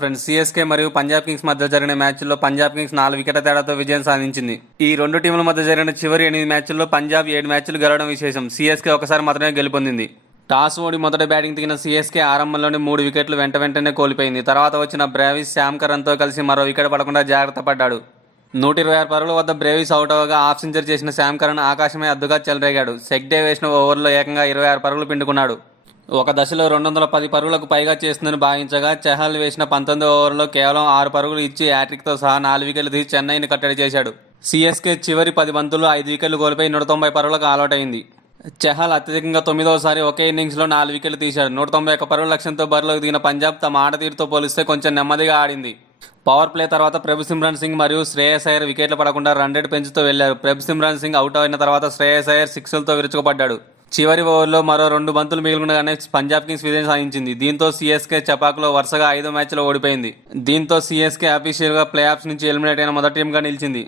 Friends, CSK మరియు Punjab Kings మధ్య జరిగిన మ్యాచ్లో పంజాబ్ కింగ్స్ 4 వికెట్ల తేడాతో విజయం సాధించింది. ఈ రెండు టీముల మధ్య జరిగిన చివరి 8 మ్యాచ్ల్లో పంజాబ్ 7 మ్యాచ్లు గెలవడం విశేషం. సీఎస్కే ఒకసారి మాత్రమే గెలుపొందింది. టాస్ ఓడి మొదట బ్యాటింగ్ దిగిన సీఎస్కే ఆరంభంలోనే 3 వికెట్లు వెంటనే కోల్పోయింది. తర్వాత వచ్చిన బ్రేవిస్ శామ్ కరణ్తో కలిసి మరో వికెట్ పడకుండా జాగ్రత్త పడ్డాడు. 126 పరుగుల వద్ద బ్రేవిస్ అవుట్ అవగా హాఫ్ సెంచరీ చేసిన శామ్ కరణ్ ఆకాశమే అద్దుగా చెలరేగాడు. సెగ్డే వేసిన ఓవర్లో ఏకంగా 26 పరుగులు పిండుకున్నాడు. ఒక దశలో 210 పరుగులకు పైగా చేస్తుందని భావించగా చహల్ వేసిన 19వ ఓవర్లో కేవలం 6 పరుగులు ఇచ్చి హ్యాట్రిక్తో సహా 4 వికెట్లు తీసి చెన్నైని కట్టడి చేశాడు. సీఎస్కే చివరి 10 బంతుల్లో 5 వికెట్లు కోల్పోయి 190 పరుగులకు ఆలౌట్ అయింది. చహల్ అత్యధికంగా 9వసారి ఒకే ఇన్నింగ్స్లో 4 వికెట్లు తీశాడు. 191 పరుగుల లక్ష్యంతో బరిలోకి దిగిన పంజాబ్ తమ ఆటతీరుతో పోలిస్తే కొంచెం నెమ్మదిగా ఆడింది. పవర్ ప్లే తర్వాత ప్రభుసిమ్రన్ సింగ్ మరియు శ్రేయస్ అయ్యర్ వికెట్లు పడకుండా రన్ రేట్ పెంచుతూ వెళ్లారు. ప్రభుసిమ్రన్ సింగ్ అవుట్ అయిన తర్వాత శ్రేయస్ అయ్యర్ సిక్స్లతో విరుచుకుపడ్డాడు. చివరి ఓవర్లో మరో 2 బంతులు మిగిలినగానే పంజాబ్ కింగ్స్ విజయం సాధించింది. దీంతో సీఎస్కే చపాకులో వరుసగా 5 మ్యాచ్లో ఓడిపోయింది. దీంతో సీఎస్కే అఫీషియల్గా ప్లే ఆఫ్స్ నుంచి ఎలిమినేట్ అయిన మొదటి టీమ్గా నిలిచింది.